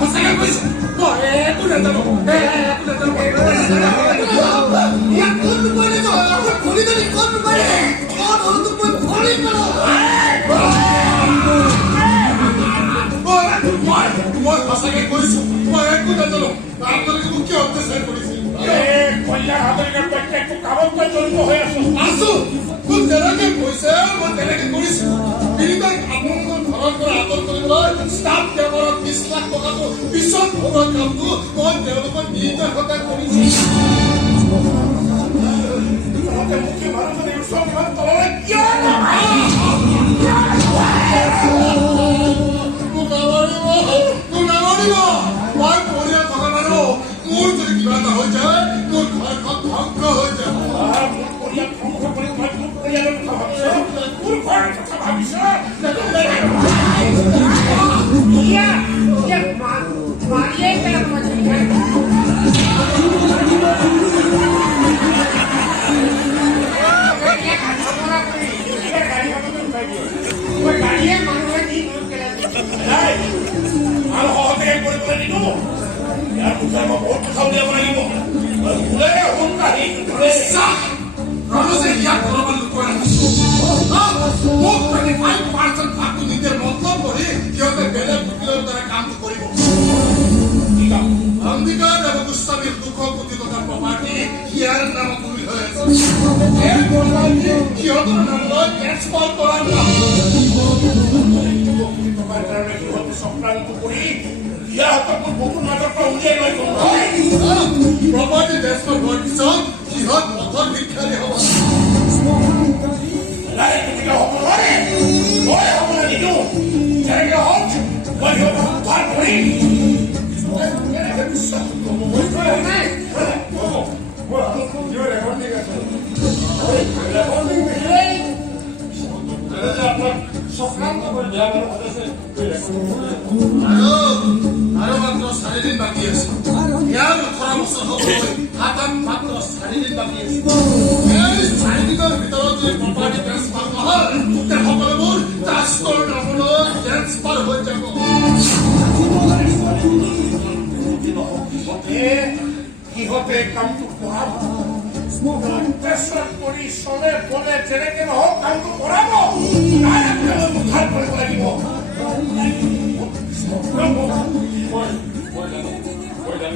সঁচাকৈ কৈছো মই একো নাজানো মই সঁচাকৈ কৈছো মই একো নাজানো আপোনালোকে মোক কিয় অত্যাচাৰ কৰিছিল কল্যাণ হাজৰিকাৰ প্ৰত্যেকটো কামত মই জড়িত হৈ আছো মোক যেনেকে কৈছে মই তেনেকে কৰিছো পীড়িতাক আপোনালোকৰ ঘৰৰ পৰা আদৰ কৰিবলৈ ষ্টাফ ব্যৱহাৰত 20 লাখ টকাটো পিছত ভগোৱা কামটো মই তেওঁলোকৰ নিহিতৰ সদায় কৰিছো মুখ্য মানুহজনে ওচৰত ইমান তললৈ কিয় মই পৰিয়াল থকা মানুহ মোৰ যদি কিবা এটা হৈ যায় মোৰ ঘৰখন ধ্বংস হৈ যায় মোৰ পৰিয়াল ধ্বংস কৰি মই মোৰ পৰিয়ালৰ কথা ভাবিছো মোৰ ঘৰৰ কথা ভাবিছো বহুত কথা উলিয়াব লাগিব নিজেৰ মন্তব্য কৰে সিহঁতে বেলেগ উকিলৰ দ্বাৰা কামটো কৰিব অম্বিকা দেৱগোস্বামীৰ 200 কোটি টকাৰ প্ৰপাৰ্টি ইয়াৰ নামত উৰি হৈ আছে সিহঁতৰ নামলৈ ট্ৰেন্সফাৰ কৰাৰ কাৰণে সিহঁতে চক্ৰান্ত কৰি প্ৰপাৰ্টি ট্ৰেন্সফাৰ হোৱাৰ পিছত সিহঁত পথৰ ভিক্ষাৰী হ'ব আৰু মাত্ৰ 4 দিন বাকী আছে ইয়াৰ 18 বছৰ হ'ব হাতত মাত্ৰ 4 দিন বাকী আছে এই 4 দিনৰ ভিতৰত যদি প্ৰপাৰ্টি ট্ৰেন্সফাৰ নহয় গোটেই সকলোবোৰ ট্ৰাষ্টৰ নামলৈ ট্ৰেন্সফাৰ হৈ যাব সিহঁতে কামটো কৰাব কৰি চলে বলে যেনেকে নহওক কামটো কৰাব উদ্ধাৰ কৰিব লাগিব